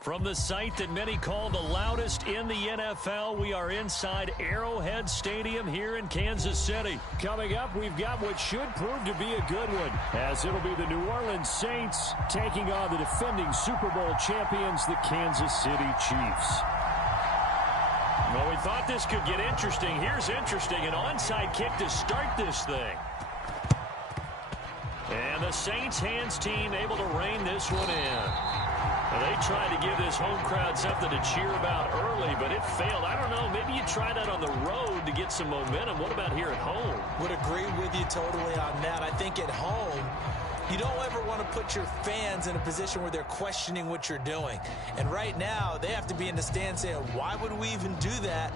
From the site that many call the loudest in the NFL, we are inside Arrowhead Stadium here in Kansas City. Coming up, we've got what should prove to be a good one, as it'll be the New Orleans Saints taking on the defending Super Bowl champions, the Kansas City Chiefs. Well, we thought this could get interesting. Here's interesting, an onside kick to start this thing. And the Saints hands team able to rein this one in. Well, they tried to give this home crowd something to cheer about early, but it failed. I don't know, maybe you try that on the road to get some momentum. What about here at home? Would agree with you totally on that. I think at home, you don't ever want to put your fans in a position where they're questioning what you're doing. And right now, they have to be in the stand saying, why would we even do that?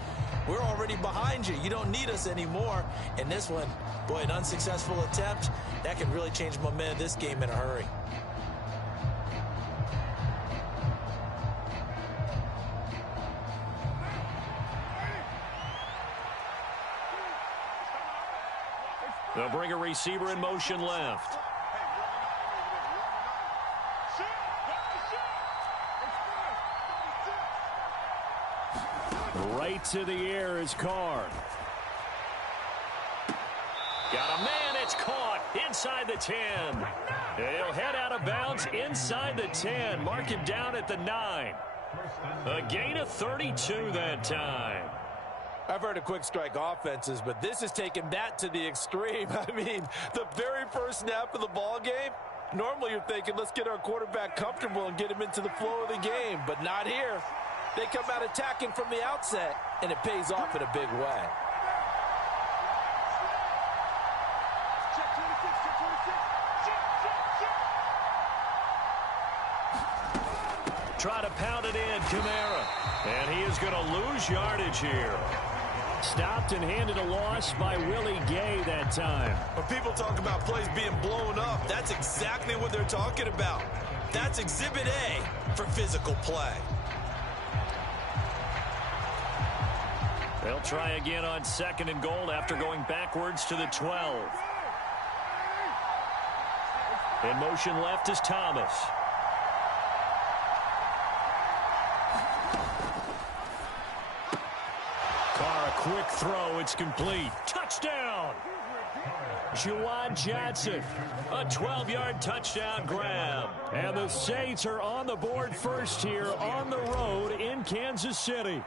We're already behind you. You don't need us anymore. And this one, boy, an unsuccessful attempt, that could really change momentum of this game in a hurry. They'll bring a receiver in motion left. Right to the air is Carr. Got a man, it's caught inside the 10. He'll head out of bounds inside the 10. Mark him down at the 9. A gain of 32 that time. I've heard of quick strike offenses, but this is taking that to the extreme. I mean, the very first snap of the ball game, normally you're thinking, let's get our quarterback comfortable and get him into the flow of the game, but not here. They come out attacking from the outset, and it pays off in a big way. Try to pound it in, Kamara. And he is going to lose yardage here. Stopped and handed a loss by Willie Gay that time. When people talk about plays being blown up, that's exactly what they're talking about. That's Exhibit A for physical play. They'll try again on 2nd and goal after going backwards to the 12. In motion left is Thomas. Carr, a quick throw. It's complete. Touchdown! Juwan Johnson, a 12-yard touchdown grab. And the Saints are on the board first here on the road in Kansas City.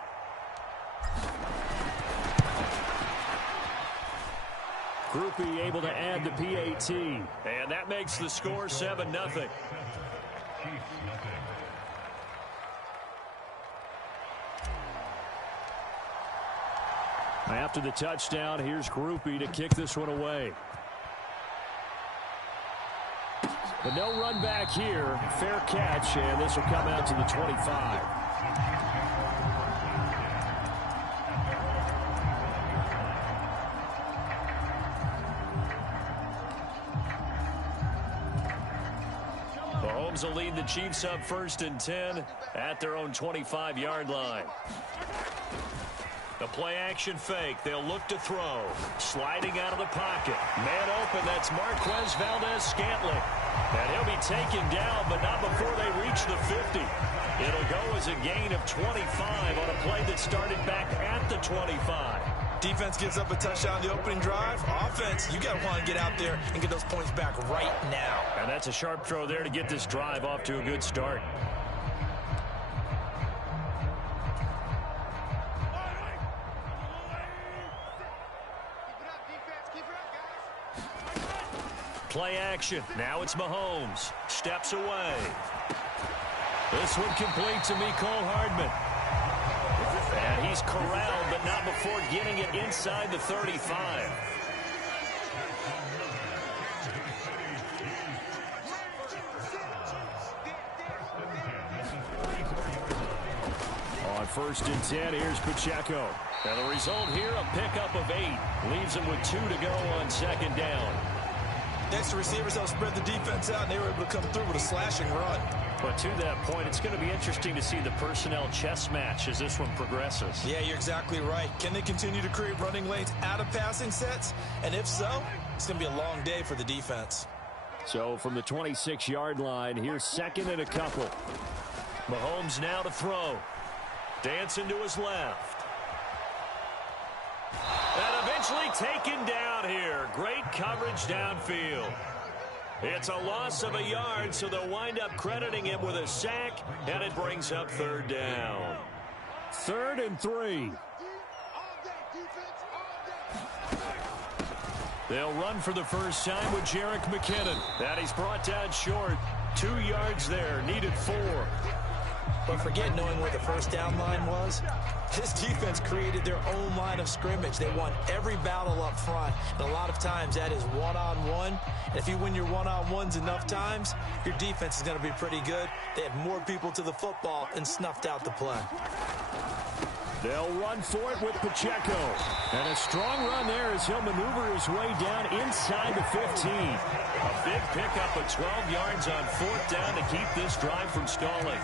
Groupie able to add the PAT. And that makes the score 7-0. After the touchdown, here's Groupie to kick this one away. But no run back here. Fair catch, and this will come out to the 25. Mahomes will lead the Chiefs up 1st and 10 at their own 25-yard line. The play-action fake. They'll look to throw. Sliding out of the pocket. Man open. That's Marquez Valdez-Scantling. And he'll be taken down, but not before they reach the 50. It'll go as a gain of 25 on a play that started back at the 25. Defense gives up a touchdown the opening drive. Offense, you got to want to get out there and get those points back right now. And that's a sharp throw there to get this drive off to a good start. Play action. Now it's Mahomes. Steps away. This one complete to Mecole Hardman. And he's corralled, but not before getting it inside the 35. On 1st and 10, here's Pacheco. And the result here, a pickup of 8. Leaves him with 2 to go on 2nd down. Next to receivers, they'll spread the defense out, and they were able to come through with a slashing run. But to that point, it's going to be interesting to see the personnel chess match as this one progresses. Yeah, you're exactly right. Can they continue to create running lanes out of passing sets? And if so, it's going to be a long day for the defense. So from the 26-yard line, here's 2nd and a couple. Mahomes now to throw. Dancing to his left. And eventually taken down here. Great coverage downfield. It's a loss of a yard, so they'll wind up crediting him with a sack, and it brings up third down. 3rd and 3. They'll run for the first time with Jerick McKinnon. That he's brought down short. 2 yards there, needed 4. But forget knowing where the first down line was. This defense created their own line of scrimmage. They won every battle up front, and a lot of times that is one-on-one. And if you win your one-on-ones enough times, your defense is going to be pretty good. They had more people to the football and snuffed out the play. They'll run for it with Pacheco. And a strong run there as he'll maneuver his way down inside the 15. A big pickup of 12 yards on 4th down to keep this drive from stalling.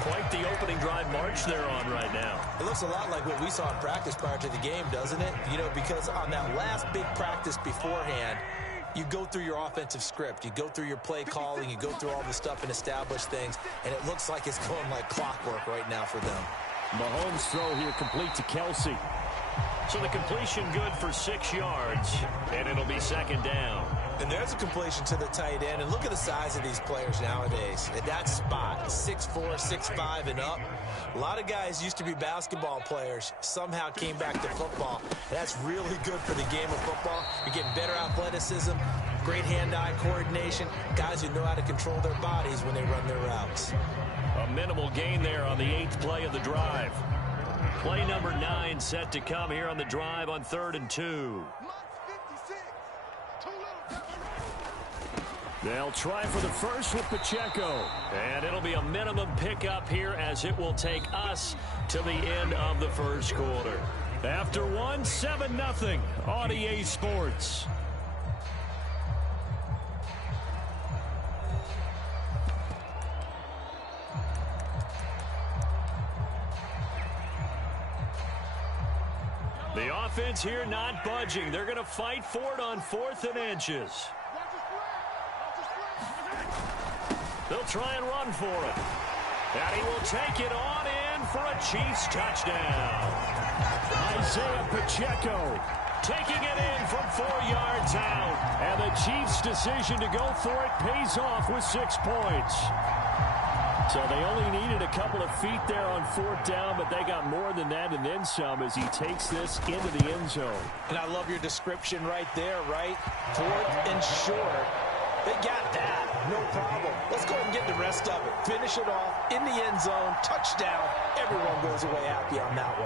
Quite the opening drive march they're on right now. It looks a lot like what we saw in practice prior to the game, doesn't it? You know, because on that last big practice beforehand, you go through your offensive script. You go through your play calling. You go through all the stuff and establish things. And it looks like it's going like clockwork right now for them. Mahomes' throw here complete to Kelsey. So the completion good for 6 yards, and it'll be 2nd down. And there's a completion to the tight end. And look at the size of these players nowadays. At that spot, 6'4", 6'5", and up. A lot of guys used to be basketball players, somehow came back to football. And that's really good for the game of football. You're getting better athleticism, great hand-eye coordination, guys who know how to control their bodies when they run their routes. A minimal gain there on the 8th play of the drive. Play number 9 set to come here on the drive on 3rd and 2. They'll try for the first with Pacheco. And it'll be a minimum pickup here as it will take us to the end of the first quarter. After 1, 7-0 on EA Sports. The offense here not budging. They're going to fight for it on 4th and inches. They'll try and run for it. And he will take it on in for a Chiefs touchdown. Isaiah Pacheco taking it in from 4 yards out. And the Chiefs' decision to go for it pays off with 6 points. So they only needed a couple of feet there on 4th down, but they got more than that and then some as he takes this into the end zone. And I love your description right there, right? 4th and short. They got that. No problem. Let's go ahead and get the rest of it. Finish it off in the end zone. Touchdown. Everyone goes away happy on that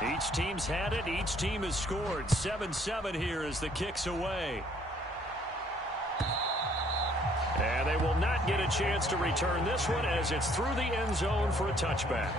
one. Each team's had it. Each team has scored. 7-7 here as the kick's away. And they will not get a chance to return this one as it's through the end zone for a touchback.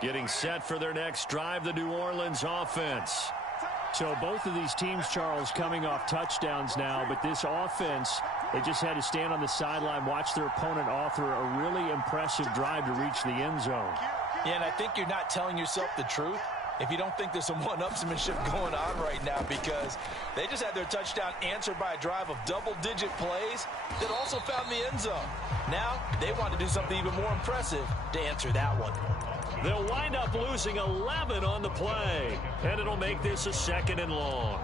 Getting set for their next drive, the New Orleans offense. So both of these teams, Charles, coming off touchdowns now, but this offense, they just had to stand on the sideline, watch their opponent author a really impressive drive to reach the end zone. Yeah, and I think you're not telling yourself the truth if you don't think there's some one-upsmanship going on right now, because they just had their touchdown answered by a drive of double-digit plays that also found the end zone. Now they want to do something even more impressive to answer that one. They'll wind up losing 11 on the play, and it'll make this a 2nd and long.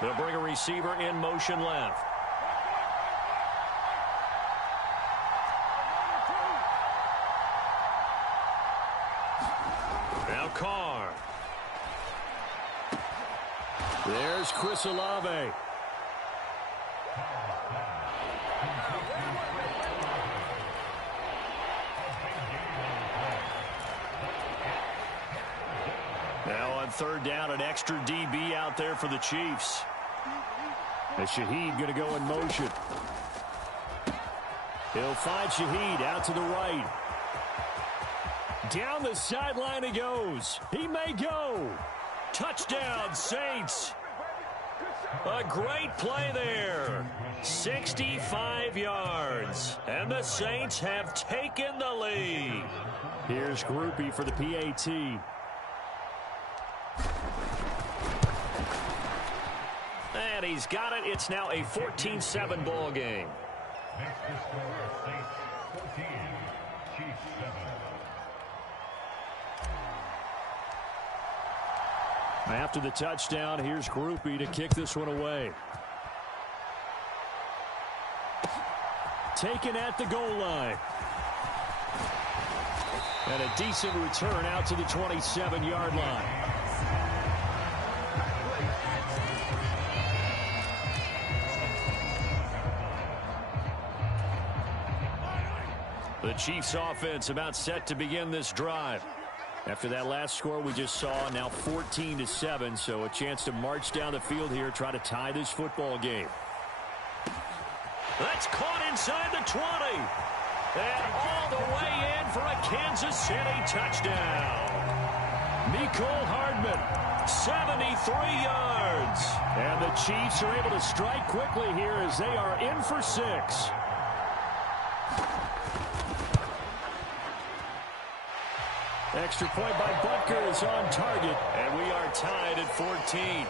They'll bring a receiver in motion left. Now Carr. There's Chris Olave. Now on 3rd down, an extra DB out there for the Chiefs. As Shaheed going to go in motion. He'll find Shaheed out to the right. Down the sideline he goes. He may go. Touchdown, Saints. A great play there. 65 yards. And the Saints have taken the lead. Here's Groupie for the PAT. And he's got it. It's now a 14-7 ball game. After the touchdown, here's Groupie to kick this one away. Taken at the goal line. And a decent return out to the 27-yard line. The Chiefs offense about set to begin this drive. After that last score we just saw, now 14-7, so a chance to march down the field here, try to tie this football game. That's caught inside the 20. And all the way in for a Kansas City touchdown. Mecole Hardman, 73 yards. And the Chiefs are able to strike quickly here as they are in for 6. Extra point by Butker is on target, and we are tied at 14.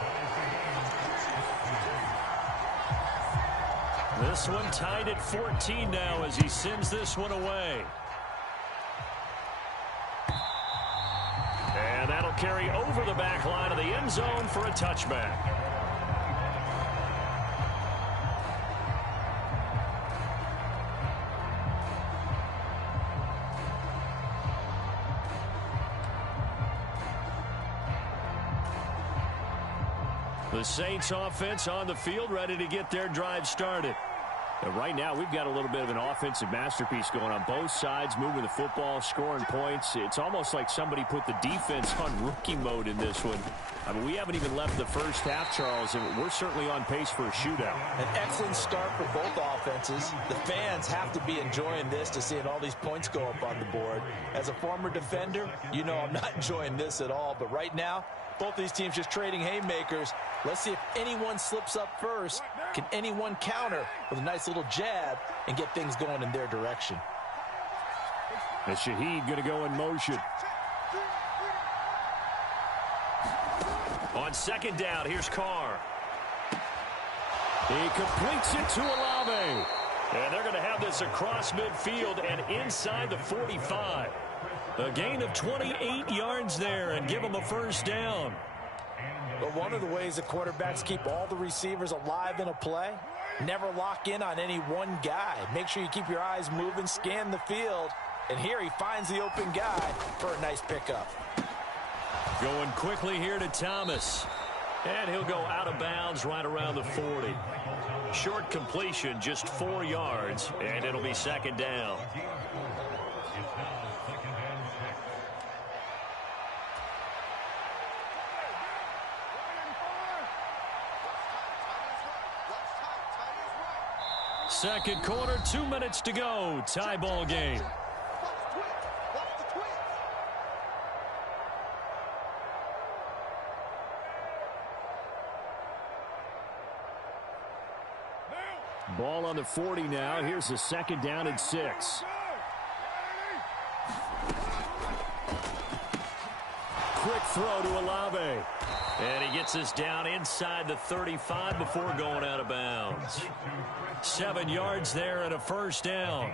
This one tied at 14 now as he sends this one away. And that'll carry over the back line of the end zone for a touchback. The Saints offense on the field, ready to get their drive started. And right now, we've got a little bit of an offensive masterpiece going on both sides, moving the football, scoring points. It's almost like somebody put the defense on rookie mode in this one. I mean, we haven't even left the first half, Charles, and we're certainly on pace for a shootout. An excellent start for both offenses. The fans have to be enjoying this to seeing all these points go up on the board. As a former defender, you know I'm not enjoying this at all. But right now, both these teams just trading haymakers. Let's see if anyone slips up first. Can anyone counter with a nice little jab and get things going in their direction? As Shaheed going to go in motion. On second down, here's Carr. He completes it to Olave. And they're going to have this across midfield and inside the 45. A gain of 28 yards there and give them a first down. But one of the ways the quarterbacks keep all the receivers alive in a play, never lock in on any one guy. Make sure you keep your eyes moving, scan the field. And here he finds the open guy for a nice pickup. Going quickly here to Thomas. And he'll go out of bounds right around the 40. Short completion, just 4 yards, and it'll be second down. Second quarter, 2 minutes to go. Tie ball game. Ball on the 40 now. Here's the second down and 6. Quick throw to Olave. And he gets us down inside the 35 before going out of bounds. 7 yards there and a first down.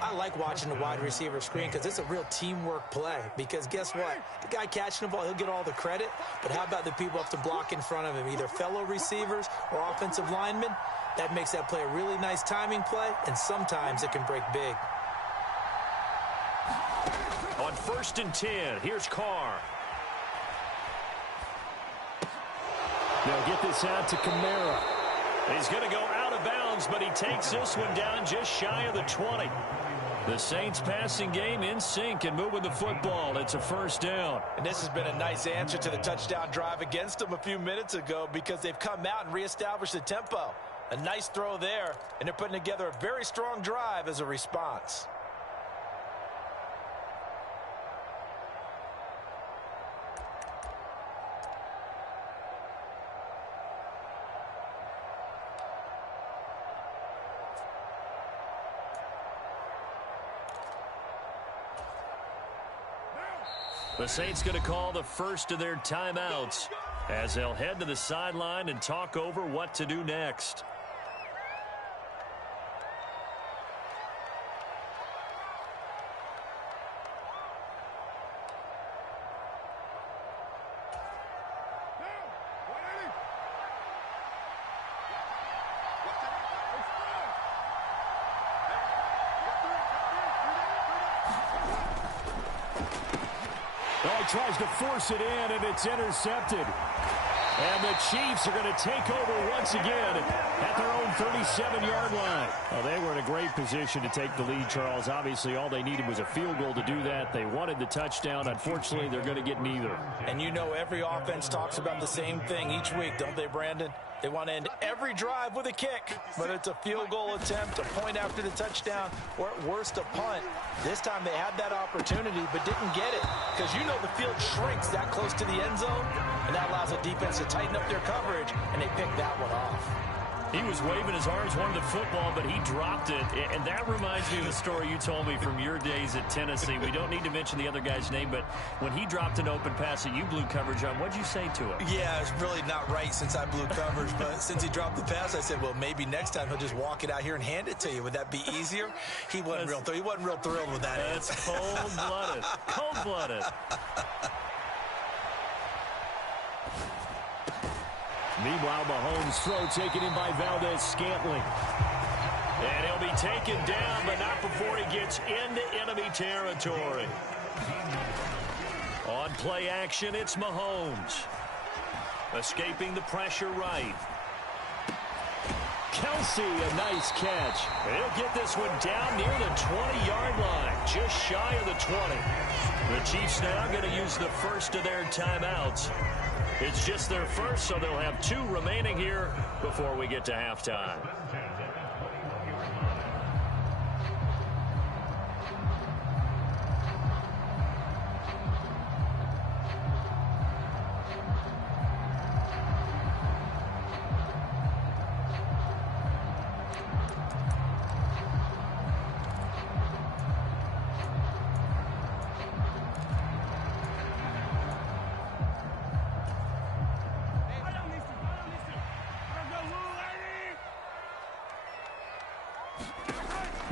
I like watching the wide receiver screen because it's a real teamwork play. Because guess what? The guy catching the ball, he'll get all the credit. But how about the people up to block in front of him? Either fellow receivers or offensive linemen. That makes that play a really nice timing play, and sometimes it can break big. On 1st and 10, here's Carr. They'll get this out to Kamara. He's going to go out of bounds, but he takes this one down just shy of the 20. The Saints passing game in sync and moving the football. It's a first down. And this has been a nice answer to the touchdown drive against them a few minutes ago because they've come out and reestablished the tempo. A nice throw there, and they're putting together a very strong drive as a response. The Saints going to call the first of their timeouts as they'll head to the sideline and talk over what to do next. Tries to force it in, and it's intercepted. And the Chiefs are going to take over once again at their own 37-yard line. Well, they were in a great position to take the lead, Charles. Obviously, all they needed was a field goal to do that. They wanted the touchdown. Unfortunately, they're going to get neither. And you know every offense talks about the same thing each week, don't they, Brandon? They want to end every drive with a kick, whether it's a field goal attempt, a point after the touchdown, or at worst a punt. This time they had that opportunity but didn't get it because you know the field shrinks that close to the end zone, and that allows the defense to tighten up their coverage, and they picked that one off. He was waving his arms, wanted the football, but he dropped it. And that reminds me of the story you told me from your days at Tennessee. We don't need to mention the other guy's name, but when he dropped an open pass that you blew coverage on, what'd you say to him? Yeah, it's really not right since I blew coverage, but since he dropped the pass, I said, well, maybe next time he'll just walk it out here and hand it to you. Would that be easier? He wasn't real thrilled with that. That's cold-blooded. Cold-blooded. Meanwhile, Mahomes' throw taken in by Valdez-Scantling. And he'll be taken down, but not before he gets into enemy territory. On play action, it's Mahomes. Escaping the pressure right. Kelsey, a nice catch. He'll get this one down near the 20-yard line, just shy of the 20. The Chiefs now going to use the first of their timeouts. It's just their first, so they'll have 2 remaining here before we get to halftime.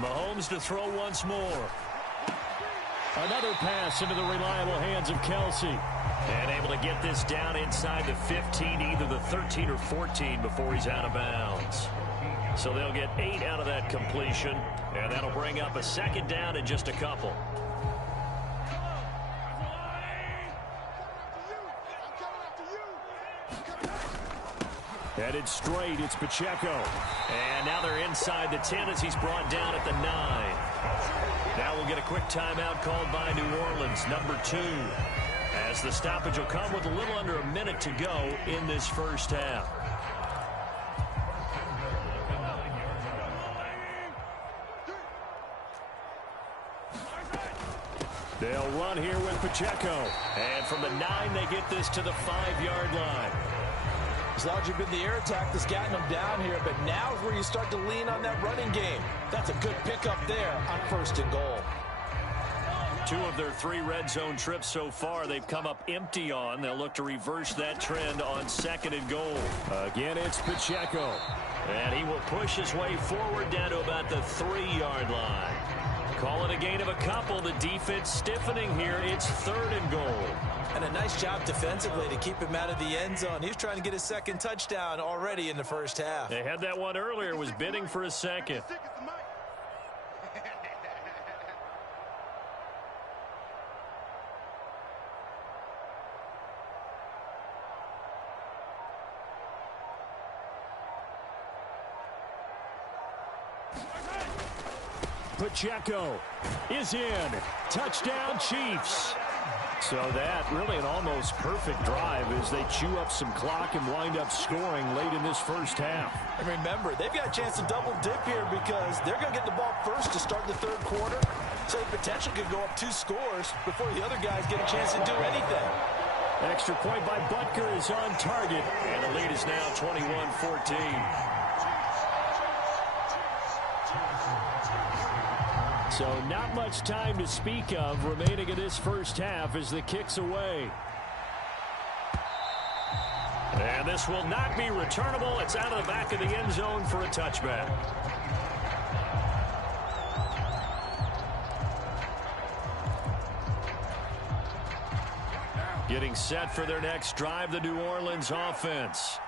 Mahomes to throw once more. Another pass into the reliable hands of Kelsey. And able to get this down inside the 15, either the 13 or 14 before he's out of bounds. So they'll get 8 out of that completion. And that'll bring up a second down in just a couple. Headed straight, it's Pacheco. And now they're inside the 10 as he's brought down at the 9. Now we'll get a quick timeout called by New Orleans, number 2. As the stoppage will come with a little under a minute to go in this first half. They'll run here with Pacheco. And from the 9, they get this to the 5-yard line. As long as you've been the air attack that's gotten them down here, but now is where you start to lean on that running game. That's a good pickup there on 1st and goal. 2 of their 3 red zone trips so far they've come up empty on. They'll look to reverse that trend on 2nd and goal. Again, it's Pacheco. And he will push his way forward down to about the 3-yard line. Call it a gain of a couple. The defense stiffening here. It's 3rd and goal. And a nice job defensively to keep him out of the end zone. He's trying to get his 2nd touchdown already in the first half. They had that one earlier, was bidding for a 2nd. Pacheco is in. Touchdown, Chiefs. So that really an almost perfect drive as they chew up some clock and wind up scoring late in this first half. And remember, they've got a chance to double dip here because they're going to get the ball first to start the third quarter. So the potential could go up 2 scores before the other guys get a chance to do anything. Extra point by Butker is on target, and the lead is now 21-14. So not much time to speak of remaining in this first half as the kick's away. And this will not be returnable. It's out of the back of the end zone for a touchback. Getting set for their next drive, the New Orleans offense.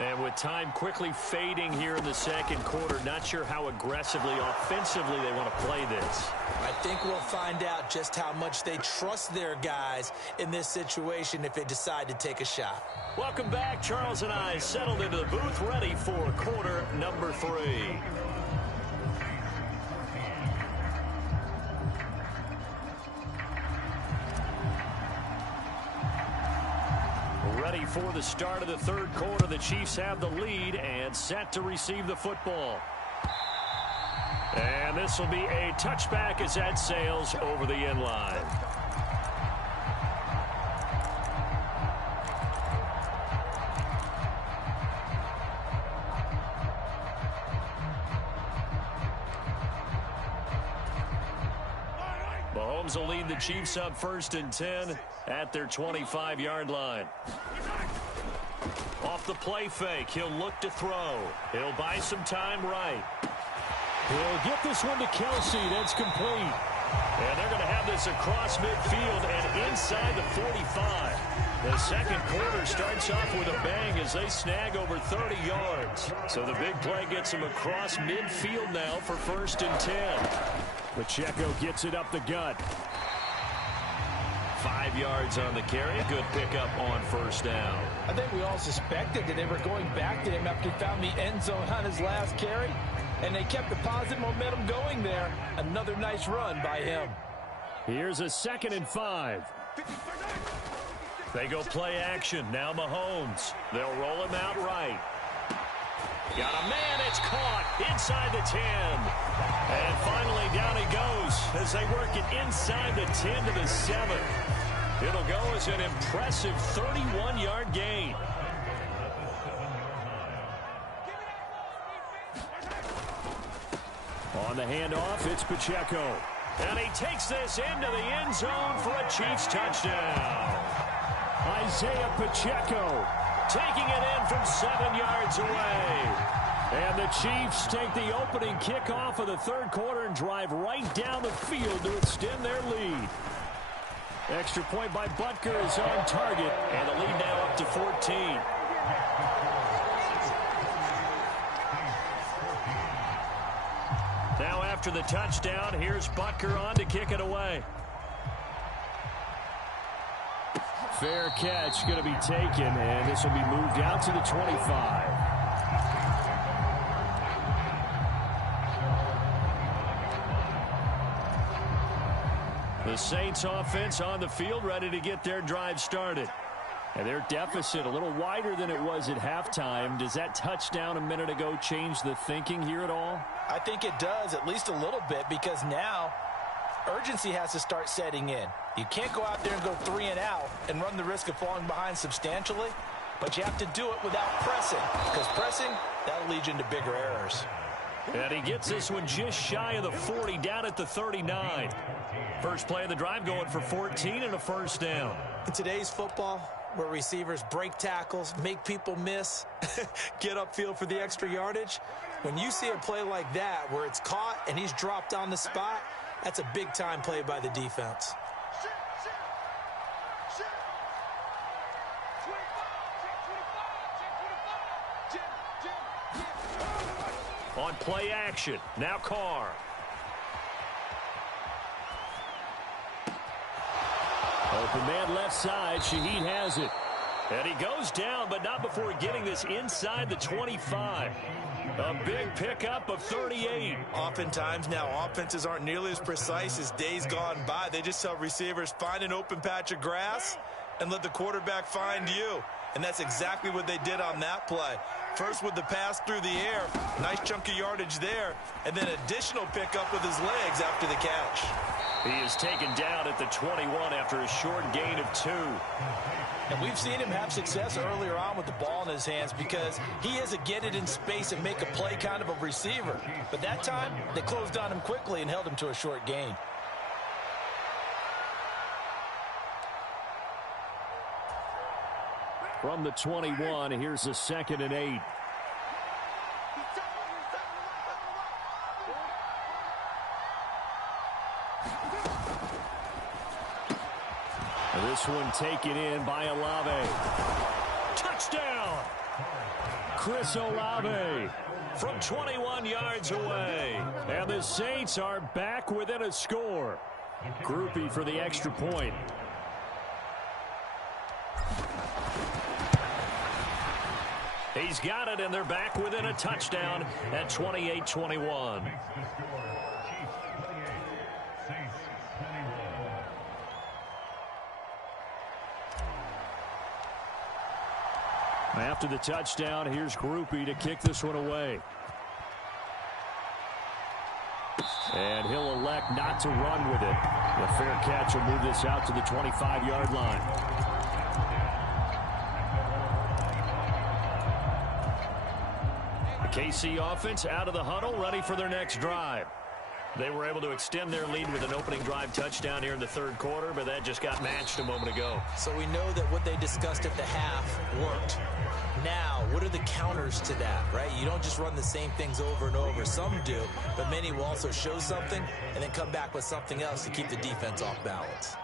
And with time quickly fading here in the second quarter, not sure how aggressively, offensively they want to play this. I think we'll find out just how much they trust their guys in this situation if they decide to take a shot. Welcome back. Charles and I settled into the booth, ready for quarter number 3. Ready for the start of the third quarter. The Chiefs have the lead and set to receive the football. And this will be a touchback as that sails over the end line. Mahomes will lead the Chiefs up 1st and 10 at their 25-yard line. Off the play fake, he'll look to throw. He'll buy some time right. He'll get this one to Kelsey. That's complete. And they're going to have this across midfield and inside the 45. The second quarter starts off with a bang as they snag over 30 yards. So the big play gets them across midfield now for 1st and 10. Pacheco gets it up the gut. 5 yards on the carry. Good pickup on 1st down. I think we all suspected that they were going back to him after he found the end zone on his last carry. And they kept the positive momentum going there. Another nice run by him. Here's a 2nd and 5. They go play action. Now Mahomes. They'll roll him out right. Got a man. It's caught inside the 10. And finally down he goes as they work it inside the 10 to the 7. It'll go as an impressive 31-yard gain. On the handoff, it's Pacheco. And he takes this into the end zone for a Chiefs touchdown. Isaiah Pacheco taking it in from 7 yards away. And the Chiefs take the opening kickoff of the third quarter and drive right down the field to extend their lead. Extra point by Butker is on target, and the lead now up to 14. Now after the touchdown, here's Butker on to kick it away. Fair catch going to be taken, and this will be moved out to the 25. The Saints offense on the field ready to get their drive started. And their deficit a little wider than it was at halftime. Does that touchdown a minute ago change the thinking here at all? I think it does, at least a little bit, because now urgency has to start setting in. You can't go out there and go 3 and out and run the risk of falling behind substantially, but you have to do it without pressing, because pressing, that'll lead you into bigger errors. And he gets this one just shy of the 40, down at the 39. First play of the drive going for 14 and a 1st down. In today's football, where receivers break tackles, make people miss, get upfield for the extra yardage, when you see a play like that where it's caught and he's dropped on the spot, that's a big-time play by the defense. On play action, now Carr. Open man left side, Shaheed has it. And he goes down, but not before getting this inside the 25. A big pickup of 38. Oftentimes now, offenses aren't nearly as precise as days gone by. They just tell receivers, find an open patch of grass and let the quarterback find you. And that's exactly what they did on that play. First with the pass through the air, nice chunk of yardage there, and then additional pickup with his legs after the catch. He is taken down at the 21 after a short gain of 2. And we've seen him have success earlier on with the ball in his hands because he is a get it in space and make a play kind of a receiver. But that time, they closed on him quickly and held him to a short gain. From the 21, here's a 2nd and 8. This one taken in by Olave. Touchdown! Chris Olave from 21 yards away. And the Saints are back within a score. Groupie for the extra point. He's got it, and they're back within a touchdown at 28-21. After the touchdown, here's Groupie to kick this one away. And he'll elect not to run with it. The fair catch will move this out to the 25-yard line. The KC offense out of the huddle, ready for their next drive. They were able to extend their lead with an opening drive touchdown here in the third quarter, but that just got matched a moment ago. So we know that what they discussed at the half worked. Now, what are the counters to that, right? You don't just run the same things over and over. Some do, but many will also show something and then come back with something else to keep the defense off balance.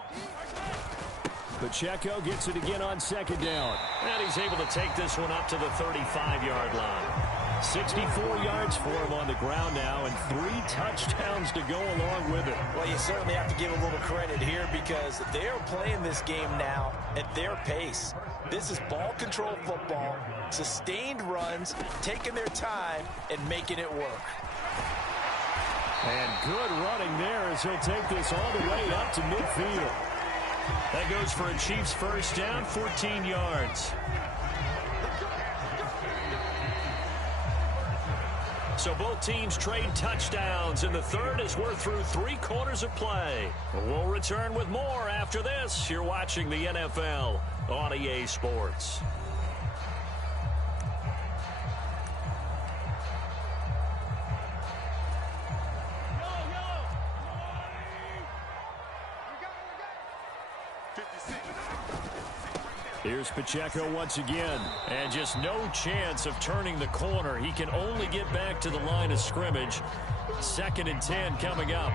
Pacheco gets it again on 2nd down. And he's able to take this one up to the 35-yard line. 64 yards for him on the ground now, and 3 touchdowns to go along with it. Well, you certainly have to give a little credit here because they're playing this game now at their pace. This is ball control football, sustained runs, taking their time, and making it work. And good running there as he'll take this all the way up to midfield. That goes for a Chiefs first down, 14 yards. So both teams trade touchdowns in the third as we're through 3 quarters of play. We'll return with more after this. You're watching the NFL on EA Sports. Here's Pacheco once again, and just no chance of turning the corner. He can only get back to the line of scrimmage. 2nd and 10 coming up.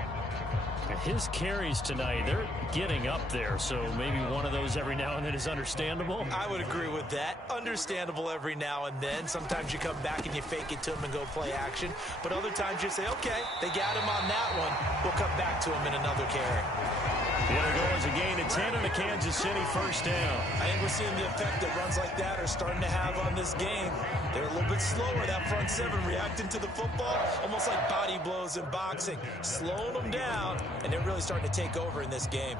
His carries tonight, they're getting up there, so maybe one of those every now and then is understandable. I would agree with that. Understandable every now and then. Sometimes you come back and you fake it to him and go play action, but other times you say, okay, they got him on that one. We'll come back to him in another carry. Here it goes, a gain of 10 and a Kansas City first down. I think we're seeing the effect that runs like that are starting to have on this game. They're a little bit slower, that front 7, reacting to the football, almost like body blows in boxing, slowing them down, and they're really starting to take over in this game.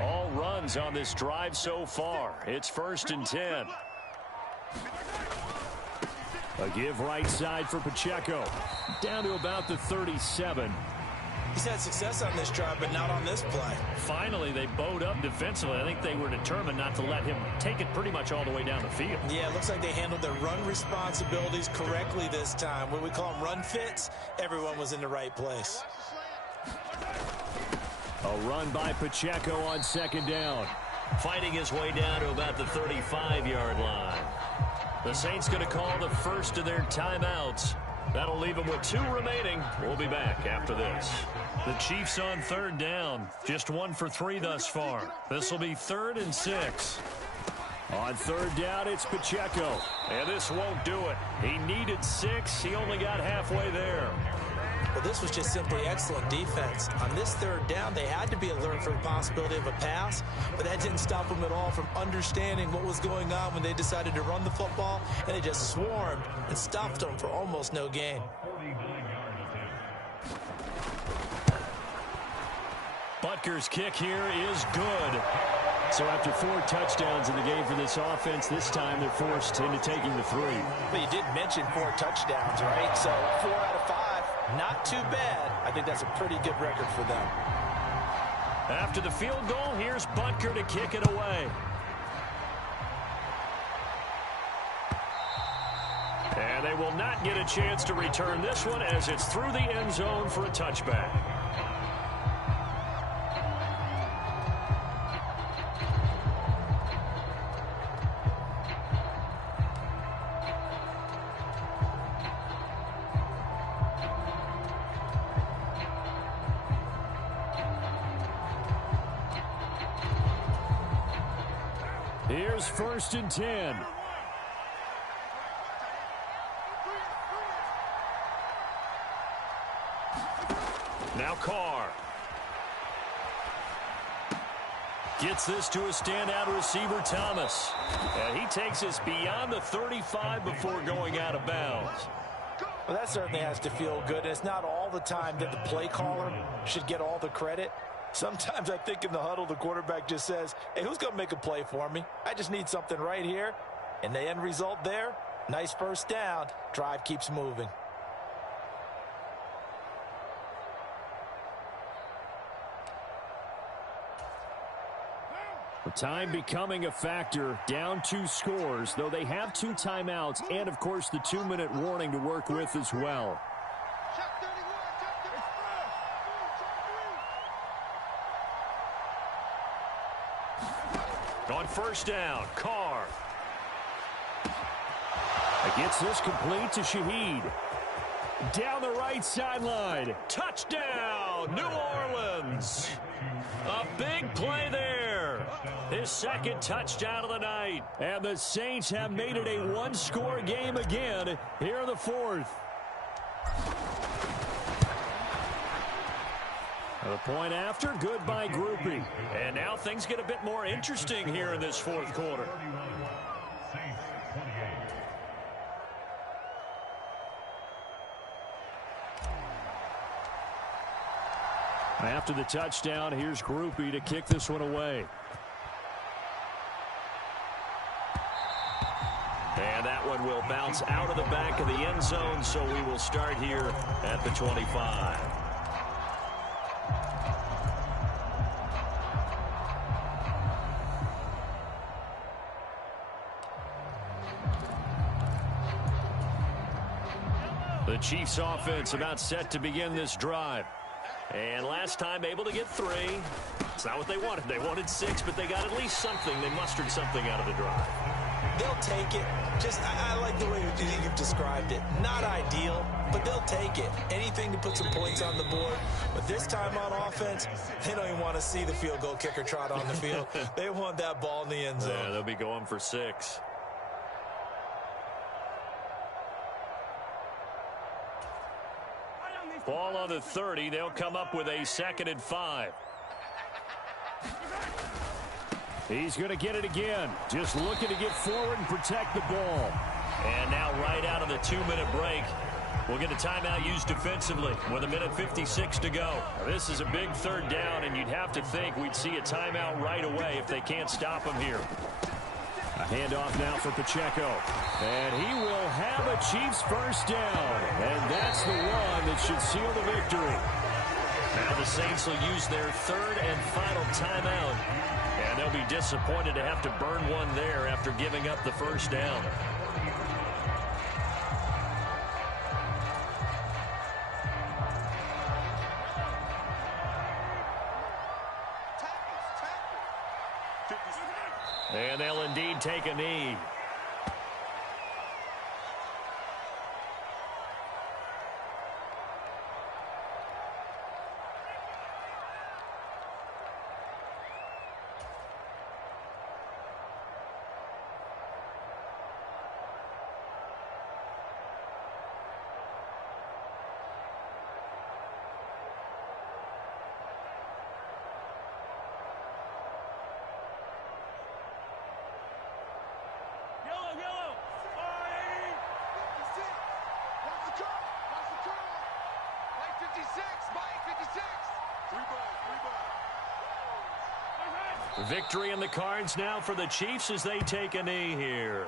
All runs on this drive so far. It's 1st and 10. A give right side for Pacheco. Down to about the 37. He's had success on this drive, but not on this play. Finally, they bowed up defensively. I think they were determined not to let him take it pretty much all the way down the field. Yeah, it looks like they handled their run responsibilities correctly this time. What we call them run fits, everyone was in the right place. A run by Pacheco on 2nd down. Fighting his way down to about the 35-yard line. The Saints going to call the first of their timeouts. That'll leave them with 2 remaining. We'll be back after this. The Chiefs on 3rd down. Just 1 for 3 thus far. This will be 3rd and 6. On 3rd down, it's Pacheco. And this won't do it. He needed 6. He only got halfway there. Well, this was just simply excellent defense. On this third down, they had to be alert for the possibility of a pass, but that didn't stop them at all from understanding what was going on when they decided to run the football, and they just swarmed and stuffed them for almost no gain. Butker's kick here is good. So after 4 touchdowns in the game for this offense, this time they're forced into taking the 3. But you did mention 4 touchdowns, right? So 4 out of 5, not too bad. I think that's a pretty good record for them. After the field goal, here's Butker to kick it away. And they will not get a chance to return this one as it's through the end zone for a touchback. Here's 1st and 10. Now Carr. Gets this to a standout receiver, Thomas. And he takes us beyond the 35 before going out of bounds. Well, that certainly has to feel good. And it's not all the time that the play caller should get all the credit. Sometimes I think in the huddle, the quarterback just says, hey, who's going to make a play for me? I just need something right here. And the end result there, nice first down. Drive keeps moving. The time becoming a factor, down 2 scores, though they have 2 timeouts and, of course, the 2-minute warning to work with as well. On 1st down, Carr. Gets this complete to Shaheed. Down the right sideline. Touchdown, New Orleans. A big play there. His 2nd touchdown of the night. And the Saints have made it a 1-score game again here in the 4th. The point after, good by Groupie. And now things get a bit more interesting here in this 4th quarter. After the touchdown, here's Groupie to kick this one away. And that one will bounce out of the back of the end zone, so we will start here at the 25. The Chiefs offense about set to begin this drive. And last time able to get 3. It's not what they wanted. They wanted 6, but they got at least something. They mustered something out of the drive. They'll take it. I like the way you've described it. Not ideal, but they'll take it. Anything to put some points on the board. But this time on offense, they don't even want to see the field goal kicker trot on the field. They want that ball in the end zone. Yeah, they'll be going for 6. Ball on the 30. They'll come up with a 2nd and 5. He's going to get it again. Just looking to get forward and protect the ball. And now right out of the 2-minute break, we'll get a timeout used defensively with 1:56 to go. Now, this is a big 3rd down, and you'd have to think we'd see a timeout right away if they can't stop him here. A handoff now for Pacheco. And he will have a Chiefs 1st down. And that's the one that should seal the victory. Now the Saints will use their 3rd and final timeout. And they'll be disappointed to have to burn one there after giving up the 1st down. And they'll indeed take a knee. Victory in the cards now for the Chiefs as they take a knee here.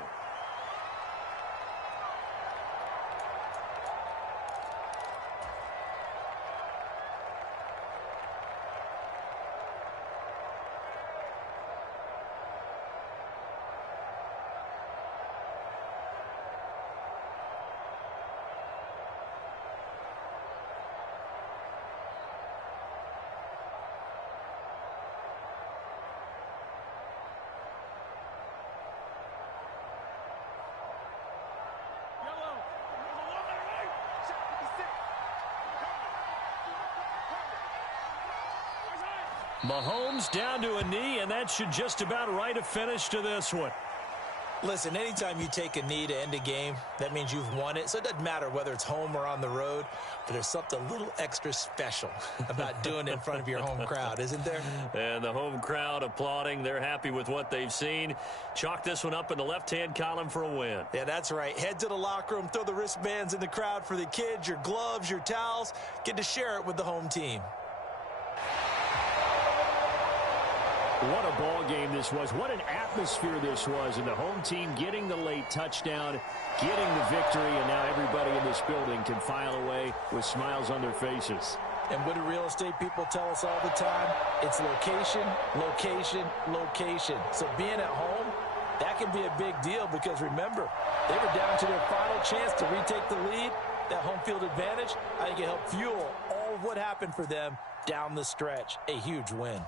Mahomes down to a knee, and that should just about write a finish to this one. Listen, anytime you take a knee to end a game, that means you've won it. So it doesn't matter whether it's home or on the road, but there's something a little extra special about doing it in front of your home crowd, isn't there? And the home crowd applauding. They're happy with what they've seen. Chalk this one up in the left-hand column for a win. Yeah, that's right. Head to the locker room, throw the wristbands in the crowd for the kids, your gloves, your towels. Get to share it with the home team. What a ball game this was. What an atmosphere this was. And the home team getting the late touchdown, getting the victory, and now everybody in this building can file away with smiles on their faces. And what do real estate people tell us all the time? It's location, location, location. So being at home, that can be a big deal because, remember, they were down to their final chance to retake the lead. That home field advantage, I think it helped fuel all of what happened for them down the stretch. A huge win.